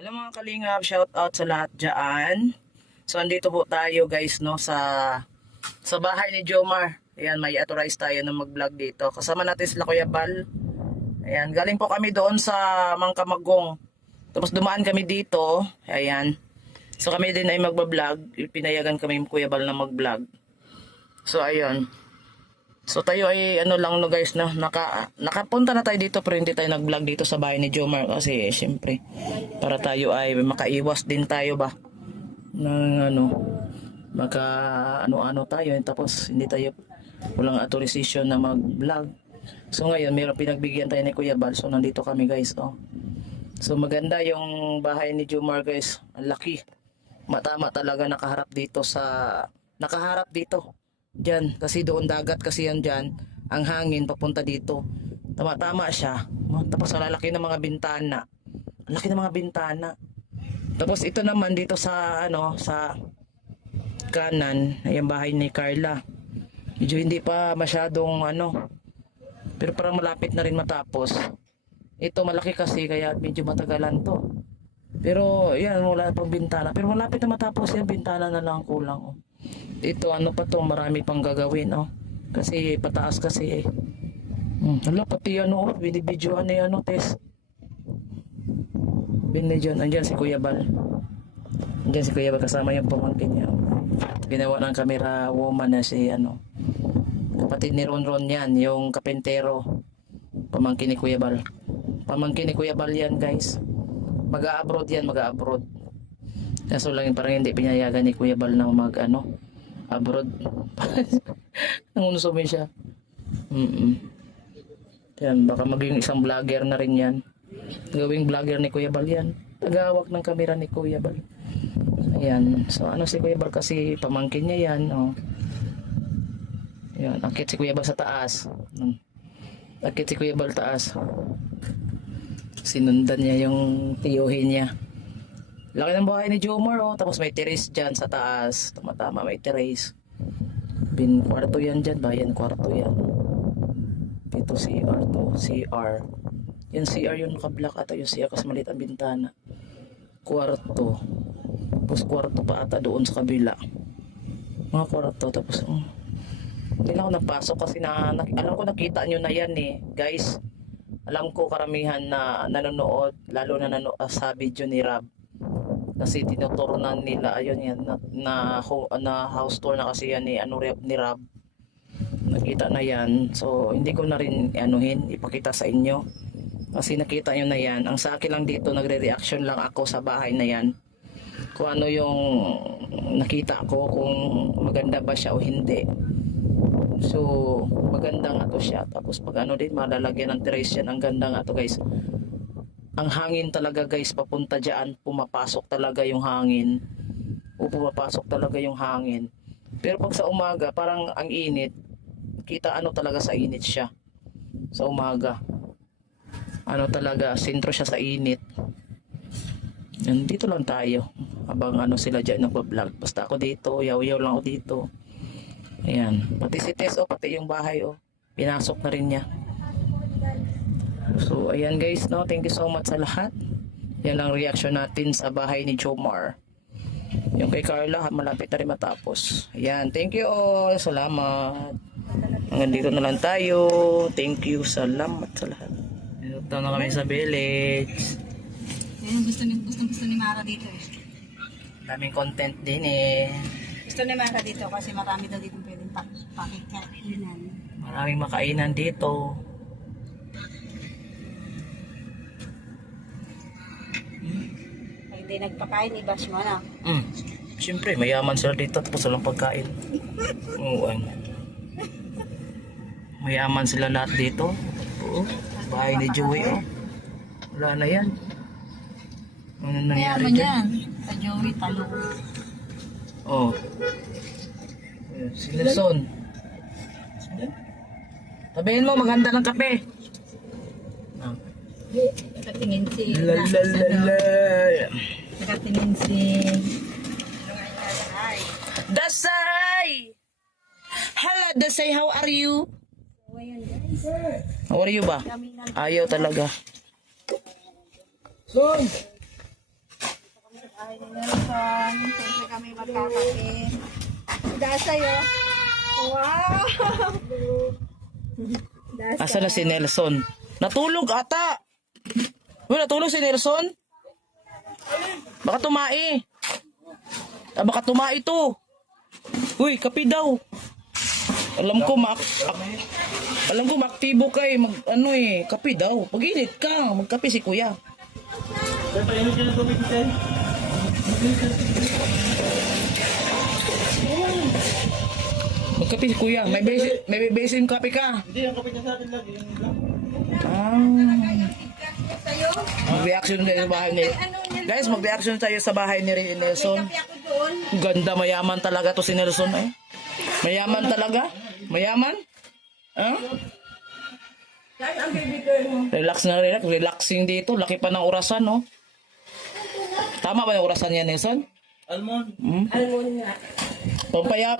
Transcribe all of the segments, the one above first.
Hello mga kalingap, shout out sa lahat dyan. So andito po tayo guys no sa bahay ni Jomar. Ayan, may authorize tayo na mag-vlog dito. Kasama natin sila Kuya Bal. Ayan, galing po kami doon sa Mangkamagong. Tapos dumaan kami dito. Ayan. So kami din ay magba-vlog. Pinayagan kami Kuya Bal na mag-vlog. So ayun. So tayo ay ano lang no guys no, nakapunta na tayo dito pero hindi tayo nag-vlog dito sa bahay ni Jomar kasi syempre para tayo ay makaiwas din tayo ba ng ano maka ano tayo tapos hindi tayo walang authorization na mag-vlog. So ngayon mayroong pinagbigyan tayo ni Kuya Bal, so nandito kami guys oh. So maganda yung bahay ni Jomar guys, ang laki. Matama talaga nakaharap dito diyan kasi doon dagat kasi yan diyan, ang hangin papunta dito. Tama siya. No? Tapos ang lalaki ng mga bintana. Ang laki ng mga bintana. Tapos ito naman dito sa sa kanan, ay ang bahay ni Carla. Medyo hindi pa masyadong pero parang malapit na rin matapos. Ito malaki kasi kaya medyo matagalan to. Pero yan, wala pang bintana. Pero malapit na matapos yan, bintana na lang kulang oh. Ito pa to, marami pang gagawin oh. Kasi pataas kasi eh. Hala, pati binibidyoan na Tess. Binidyoan, andyan si Kuya Bal. Andyan si Kuya Bal kasama yung pamangkin niya. Ginawa ng camera woman na si kapatid ni Ron yan, yung kapentero. Pamangkin ni Kuya Bal. Pamangkin ni Kuya Bal yan guys. Mag-a-abroad yan, mag-a-abroad. Kaso lang parang hindi pinayagan ni Kuya Bal na abroad. Nangunusumin siya. Yan, baka maging isang vlogger na rin yan. Gawing vlogger ni Kuya Bal yan. Tagawak ng kamera ni Kuya Bal. Ayan. So si Kuya Bal kasi pamangkin niya yan. Oh. Ayan, akit si Kuya Bal sa taas. Akit si Kuya Bal taas. Sinundan niya yung tiyuhin niya. Laki ng bahay ni Jomar oh. Tapos may terrace dyan sa taas. Tama may terrace. Kwarto yan dyan. Bayan kwarto yan. Ito CR to. CR. Yan CR yung naka-black ata yung CR kasi maliit ang bintana. Kwarto. Tapos kwarto pa ata doon sa kabila. Mga kwarto. Tapos hindi na ako nagpasok kasi alam ko nakita nyo na yan eh. Guys. Alam ko karamihan na nanonood. Lalo na sa video ni Rab. Kasi tinuturo na nila ayun yan na house tour na kasi yan ni ni Rab. Nakita na yan. So hindi ko na rin ipakita sa inyo. Kasi nakita nyo na yan. Ang sa akin lang dito nagre-reaction lang ako sa bahay na yan. Kung ano yung nakita ko kung maganda ba siya o hindi. So maganda nga to siya. Tapos pag din malalagyan ng terrace yan. Ang ganda nga to guys. Ang hangin talaga guys papunta dyan, pumapasok talaga yung hangin pumapasok talaga yung hangin. Pero pag sa umaga parang ang init, kita talaga sa init siya sa umaga, talaga sentro siya sa init. Yan, dito lang tayo habang sila dyan nagpa-vlog. Basta ako dito, yaw-yaw lang ako dito. Ayan, pati si Tess pati yung bahay pinasok na rin niya. So ayan guys no, thank you so much sa lahat. Yan ang reaction natin sa bahay ni Jomar. Yung kay Carla malapit na rin matapos. Ayan, thank you all, salamat. Hanggang dito na lang tayo. Thank you, salamat sa lahat. Ito na kami sa village. Yan gusto ni Mara dito eh. Daming content din eh. Gusto ni Mara dito kasi marami daw dito pwedeng pakikainan. Maraming makainan dito. Pag hindi nagpakain, i-bash mo na. Siyempre, mayaman sila dito tapos walang pagkain. Mayaman sila lahat dito. Bahay ni Joey wala na yan. Ano nangyari mayaman dyan? yan. Sa Joey, talo. Si Nelson. Tabihin mo, maganda ng kape. Nakatingin si... Nakatingin si... Dasay! Hello, Dasay, how are you? How are you ba? Ayaw talaga. bahay ni Nelson. Siyempre kami magkakape. Dahil sa'yo. Wow! Dahil Asa na si Nelson? Natulog ata. Uy, natulog si Nelson? Baka tumai. Baka tumai to. Uy, kapi daw. Alam ko maaktibo ka eh. Kapi daw. Pag-init ka, magkapi si kuya. Magkapi si kuya. May basin kape ka. Hindi, ang kapit niya sa akin lang. Yun lang. Mag-reaction kayo sa bahay ni... Guys, mag-reaction tayo sa bahay ni Nelson. Ganda, mayaman talaga to si Nelson eh. Mayaman talaga? Mayaman? Ha? Relax na relax. Relaxing dito. Laki pa ng orasan, no? Tama ba yung orasan niya, Nelson? Almond. Almond nga.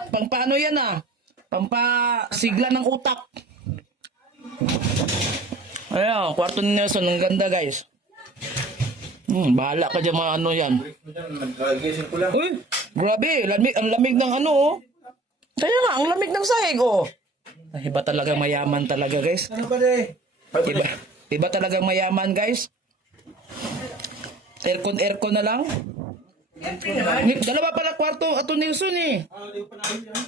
Pampaano yan ah? Pampasigla ng utak. Ayan, kwarto ni Nelson. Ang ganda, guys. Bahala ka dyan mga ano yan. Nagkagising ko lang. Uy, grabe. Ang lamig ng ano, oh. Kaya nga, ang lamig ng sahig, oh. Ay, iba talaga mayaman talaga, guys. Ano ba de? Iba talagang mayaman, guys. Aircon na lang. Dalawa pala kwarto ato Nelson eh. Hindi ko pa namin yan.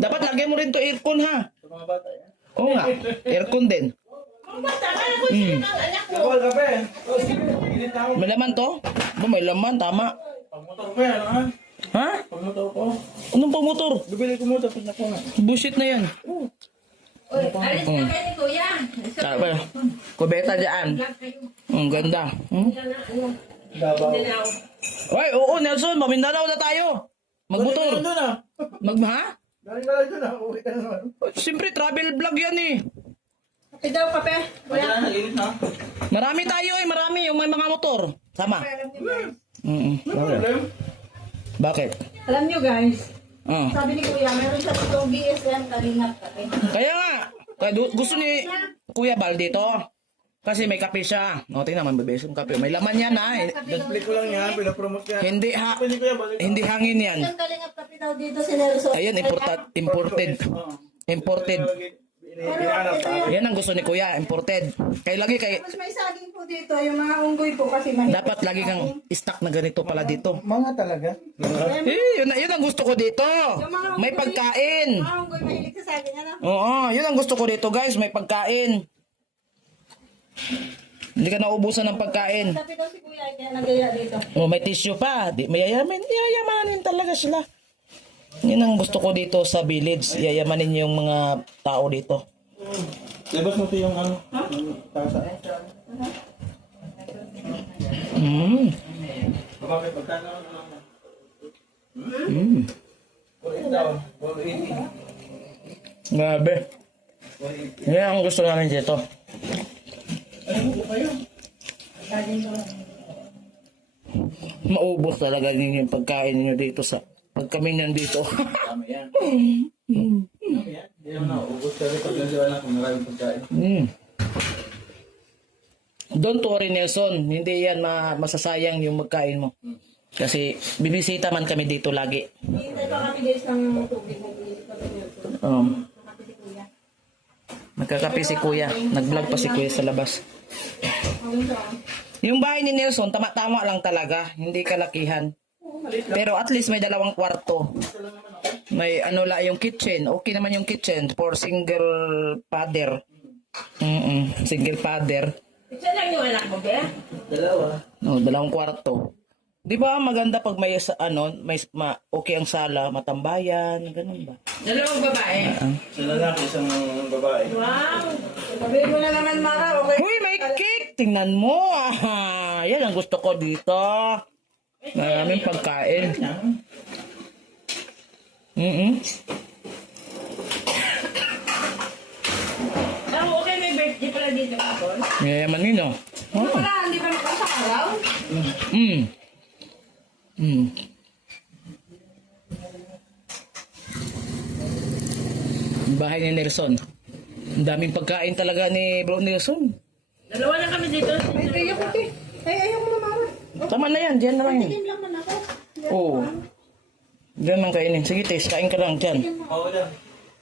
Dapat lagyan mo rin to aircon ha. Sa mga bata yan. Oo nga, aircon din. Bawal kape. Init na ako. May laman to? May laman, tama. Pagmotor ko yan, ha? Ha? Pagmotor ko. Anong pang motor? Bibili ko mo, tapos na ko nga. Bullshit na yan. Alis na kayo ni Kuya. Tama. Kubeta dyan. Ang ganda. Davao. Ay, oo Nelson, Mamindanao na tayo. Magmotor. Doon ah. Ha? Galing ka lang doon ah. Uwi ka na naman. Siyempre, travel vlog yan eh. Kape daw, kape. Kaya na, init na. Marami tayo eh, marami. Yung may mga motor. Sama. Alam niyo guys. Problem. Bakit? Alam niyo guys. Ah. Sabi ni Kuya, meron siya itong BSN Kalingap kape. Kaya nga, gusto ni Kuya Bal dito. Kasi may kape siya. O, tingnan, may bebes yung kape. May laman yan ha. Netflix ko lang yan, pinapromote yan. Hindi Pwede ko yan, balik. hindi hangin yan. Isang Kalingap kape daw dito si Nelson. Ayun, imported. Imported. Pinahanap sa akin. Yan ang gusto ni Kuya, imported. Kaya lagi Mas may saging po dito, yung mga unggoy po kasi mahirap. dapat lagi kang stock na ganito pala dito. Mga talaga. Yun ang gusto ko dito. May pagkain. Mga unggoy mahilig sa saging, ano? Oo, yun ang gusto ko dito guys, may pagkain. Hindi ka naubusan ng pagkain. Kape daw si Kuya, kaya nagaya dito. Oh, may tissue pa. Yayamanin talaga sila. Yan ang gusto ko dito sa village. Yayamanin yung mga tao dito. Labas mo ito yung ano? Tasa. Bakit pagkano lang? Ulit daw. 180. Grabe. Yan ang gusto namin dito. Maubos talaga yung pagkain niyo dito sa pag kami nandito. Tama yan. Tama yan. Hindi naman naubos ka rin pag nandiyan kung maraming pagkain. Don't worry Nelson, hindi yan masasayang yung magkain mo. Kasi bibisita man kami dito lagi. Hintay pa kami guys ng tubig. Nag-iisip pa rin Um, Kape si Kuya. Nagkakape si Kuya. Nag-vlog pa si Kuya sa labas. Ayun siya. Yung bahay ni Nelson, tama-tama lang talaga. Hindi kalakihan. Pero at least may dalawang kwarto. May ano la yung kitchen. Okay naman yung kitchen for single father. Single father. Siya lang yung anak mo, Be? Dalawa. No, dalawang kwarto. 'Di ba maganda pag may okay ang sala, matambayan, ganun ba? Dalawang babae. Sa lalaki, isang babae. Wow! Sabihin mo na naman, Mara, okay? Uy, may cake! Tingnan mo! Ah, yan ang gusto ko dito. Maraming pagkain. Okay, may birthday pala dito, Kapol. Yayaman nino. Oh. Wala, hindi pa nakasa araw. Bahay ni Nelson. Ang daming pagkain talaga ni Bro Nelson. Dalawa na kami dito. Ay, ayaw ko, Ay, ayaw mo na, Mara. Tama na yan, dyan na lang yun. Tingin lang man ako. Oo. Dyan lang kainin. Sige, Tess, kain ka lang dyan. Oo na.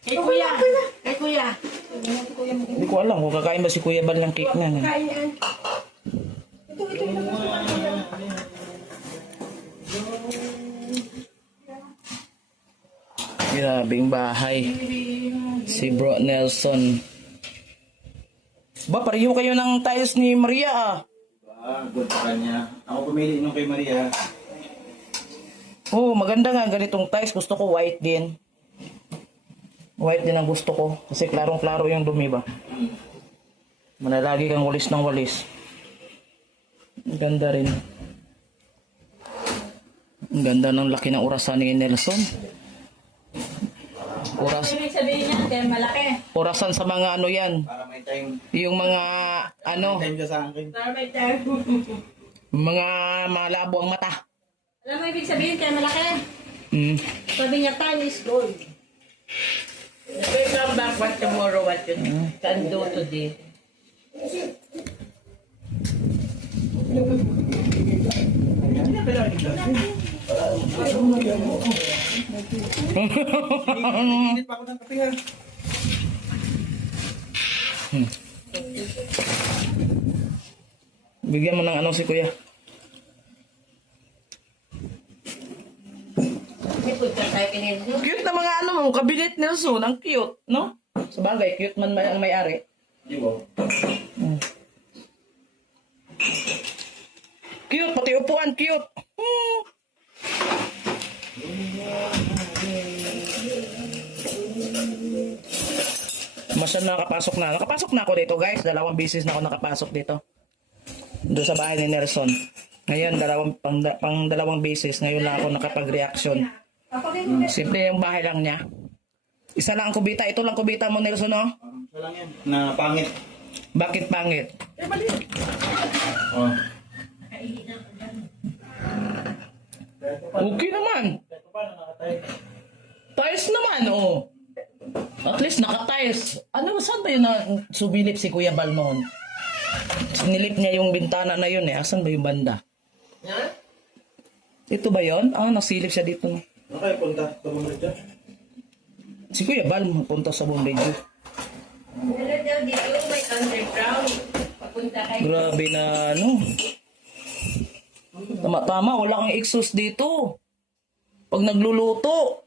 Kay kuya. Kay kuya. Hindi ko alam kung kakain ba si Kuya Bal ng cake niya. Kain. Grabing bahay. Si Bro Nelson. Ba, pareho kayo ng tiles ni Maria ah. Good pa kanya. Ako pumili nung kay Maria. Oo, maganda nga ganitong tiles. Gusto ko white din. White din ang gusto ko. Kasi klarong-klaro yung dumi ba. Manalagi kang walis ng walis. Ang ganda rin. Ang ganda ng laki ng orasan ni Nelson. Ibig sabihin niya, kaya malaki. Orasan sa mga ano yan. Para may time. Yung mga ano, Time ka sa akin. Para may time. mga malabo ang mata. Alam mo ibig sabihin, kaya malaki. Mm. Sabi niya, time is gold. We come back what tomorrow, what you can do today. Init pa ako ng kape ha. Bigyan mo ng ano si Kuya. Sipod ka tayo kinildo. Cute na mga ano mo, kabinet Nelson. Ang cute, no? Sabagay, cute man ang may-ari. Di ba? Cute, pati upuan, cute. Masya nakapasok na. Nakapasok na ako dito guys. 2 beses na ako nakapasok dito. Doon sa bahay ni Nelson. Ngayon, pang 2 beses. Ngayon lang ako nakapag-reaction. Simple yung bahay lang niya. Isa lang ang kubita. Ito lang kubita mo Nelson, no? Isa lang yan. Na pangit. Bakit pangit? Oh. Okay naman. Tiles naman, oh. At least naka-tiles. Ano, saan ba yun na subilip si Kuya Balmon? Sinilip niya yung bintana na yun eh. Asan ba yung banda? Ito ba yun? Ah, nasilip siya dito. Okay, punta. Tumulad dyan. Si Kuya Bal, punta sa Bombejo. Wala daw dito, may underground. Papunta kayo. Grabe na ano. Tama-tama, wala kang exhaust dito. Pag nagluluto,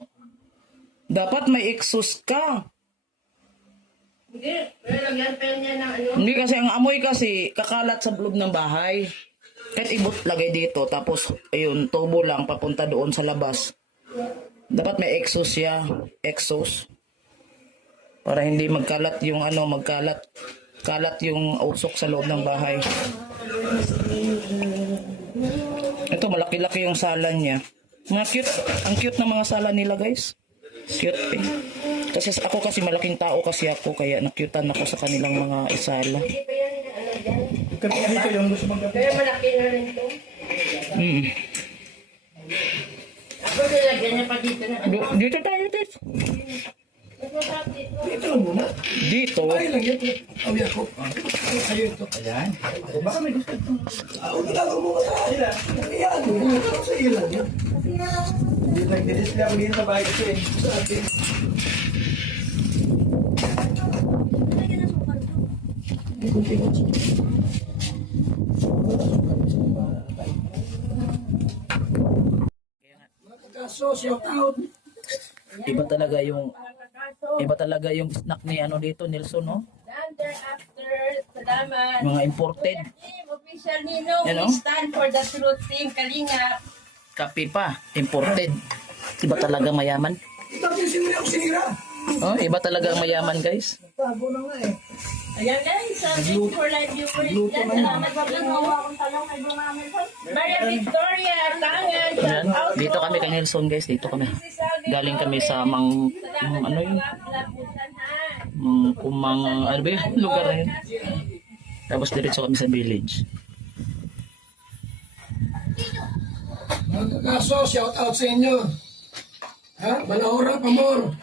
dapat may exhaust ka. Hindi, wala lagyan pa niya ng ano. Hindi kasi, ang amoy kasi, kakalat sa loob ng bahay. Kahit ibot lagay dito, tapos, ayun, tubo lang, papunta doon sa labas. Dapat may exhaust siya. Exhaust. Para hindi magkalat yung ano, kalat yung usok sa loob ng bahay. Ito, malaki-laki yung sala niya. Mga cute. Ang cute ng mga sala nila, guys. Cute eh. Kasi ako kasi malaking tao kasi ako, kaya nakyutan ako sa kanilang mga sala. Kape dito yung gusto magkape. Kaya malaki na rin ito. Mm. Ako nilagyan niya pa dito na ano. Dito tayo, Tess. Dito. Ayan. Baka may gusto ito. Hindi nag-display ako dito sa bahay kasi eh. Sa atin. Iba talaga yung snack ni ano dito, Nelson, no? And thereafter, salamat. Mga imported. Team, official Ninong, Ano? we stand for the truth team, Kalingap. Kape pa, imported. Iba talaga mayaman. Oh, iba talaga ang mayaman, guys. Ayan guys, thank you for live viewers. Yan, salamat po lang hawa akong talong kay Bunga Amelson. Maria Victoria, Tangan, shout Ayan, out dito po. kami kay Nelson, guys. Dito kami. Galing kami sa ano yun? Kumang, ano ba yun? Lugar na yun. Tapos diretso kami sa village. Mga kaso, shout out sa inyo. Ha? Malahora, pamor.